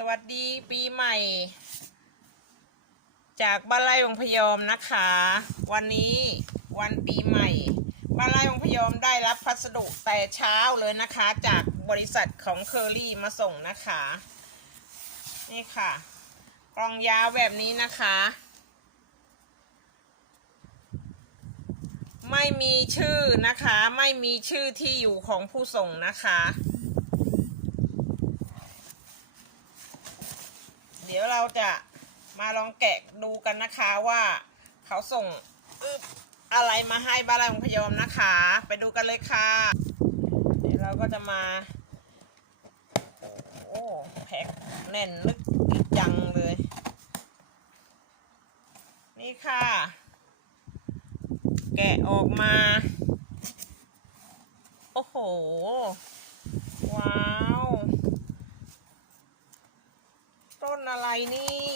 สวัสดีปีใหม่ จากบ้านไร่องพยอมนะคะ วันนี้วันปีใหม่บ้านไร่องพยอมได้รับพัสดุแต่เช้าเลยนะคะ จากบริษัทของเคอรี่มาส่งนะคะ นี่ค่ะ กล่องยาวแบบนี้นะคะ ไม่มีชื่อนะคะ ไม่มีชื่อที่อยู่ของผู้ส่งนะคะ เดี๋ยวเราจะมาลองแกะดูกันนะคะว่าเขาส่งอะไรมาให้บ้านเราของพยอมนะคะ ไปดูกันเลยค่ะ เดี๋ยวเราก็จะมา โอ้แพ็คแน่นลึกจังเลย นี่ค่ะ แกะออกมา โอ้โห ว้าว ต้น อะไรนี่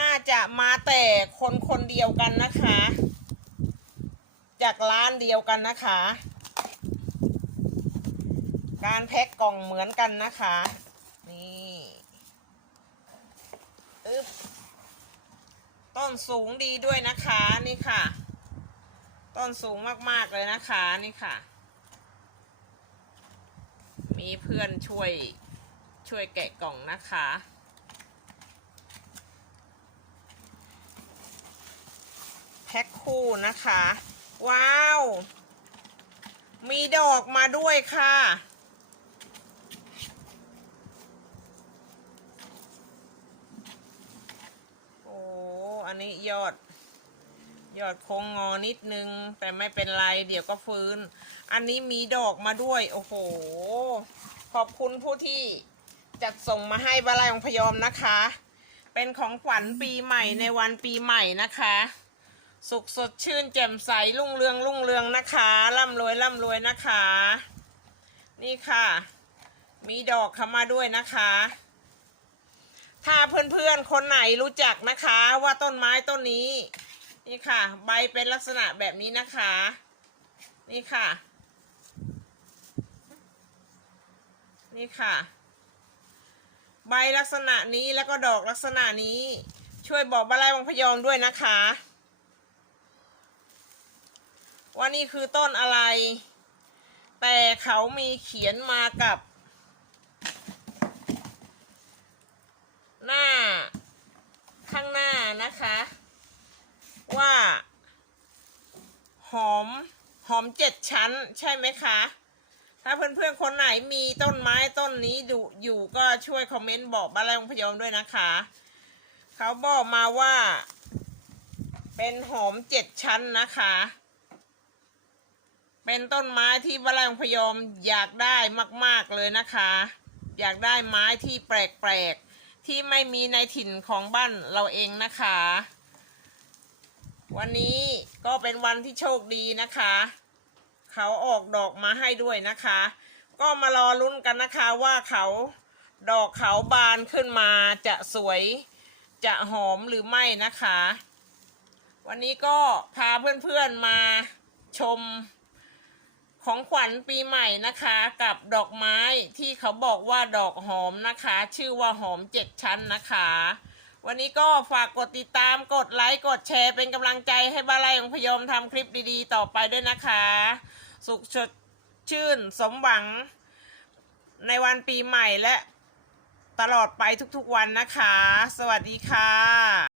น่าจะมาแต่คนคนเดียวกันนะคะ จากร้านเดียวกันนะคะ การแพ็คกล่องเหมือนกันนะคะ นี่อึ๊บต้นสูงดีด้วยนะคะนี่ค่ะ ต้นสูงมากๆเลยนะคะนี่ค่ะ มีเพื่อนช่วยช่วยแกะกล่องนะคะ แพ็คคู่นะคะ ว้าว มีดอกมาด้วยค่ะ โอ้ อันนี้ยอด ยอดโค้งงอนิดนึง แต่ไม่เป็นไร เดี๋ยวก็ฟื้น อันนี้มีดอกมาด้วย โอ้โห ขอบคุณผู้ที่จัดส่งมาให้บาลายองพยอมนะคะ เป็นของขวัญปีใหม่ในวันปีใหม่นะคะ สุขสดชื่นแจ่มใสรุ่งเรืองรุ่งเรืองนะคะร่ำรวยร่ำรวยนะคะ นี่ค่ะ มีดอกเข้ามาด้วยนะคะถ้าเพื่อนๆ คนไหนรู้จักนะคะว่าต้นไม้ต้นนี้ นี่ค่ะ ใบเป็นลักษณะแบบนี้นะคะ นี่ค่ะ นี่ค่ะ ใบลักษณะนี้แล้วก็ดอกลักษณะนี้ ช่วยบอกบาลายวังพยอมด้วยนะคะ ว่านี่คือต้นอะไร แต่เขามีเขียนมากับ หน้าข้างหน้านะคะ ว่า หอมหอ มเจ็ดชั้นใช่ไหมคะ ถ้าเพื่อนๆคนไหนมีต้นไม้ต้นนี้ดูอยู่ก็ช่วยคอมเมนต์บอกบ้านแรงพยอมด้วยนะคะ เขาบอกมาว่า เป็นหอมเจ็ดชั้นนะคะ เป็นต้นไม้ที่บ้านแรงพยอมอยากได้มาก ๆเลยนะคะ อยากได้ไม้ที่แปลกๆที่ไม่มีในถิ่นของบ้านเราเองนะคะวันนี้ก็เป็นวันที่โชคดีนะคะ เขาออกดอกมาให้ด้วยนะคะ ก็มารอลุ้นกันนะคะว่าเขาดอกเขาบานขึ้นมาจะสวยจะหอมหรือไม่นะคะ วันนี้ก็พาเพื่อนๆมาชมของขวัญปีใหม่นะคะ กับดอกไม้ที่เขาบอกว่าดอกหอมนะคะ ชื่อว่าหอมเจ็ดชั้นนะคะ วันนี้ก็ฝากกดติดตามกดไลค์กดแชร์เป็นกำลังใจให้บาลัยของพยมทำคลิปดีๆ ต่อไปด้วยนะคะ สุขสดชื่นสมหวังในวันปีใหม่และตลอดไปทุกๆวันนะคะ สวัสดีค่ะ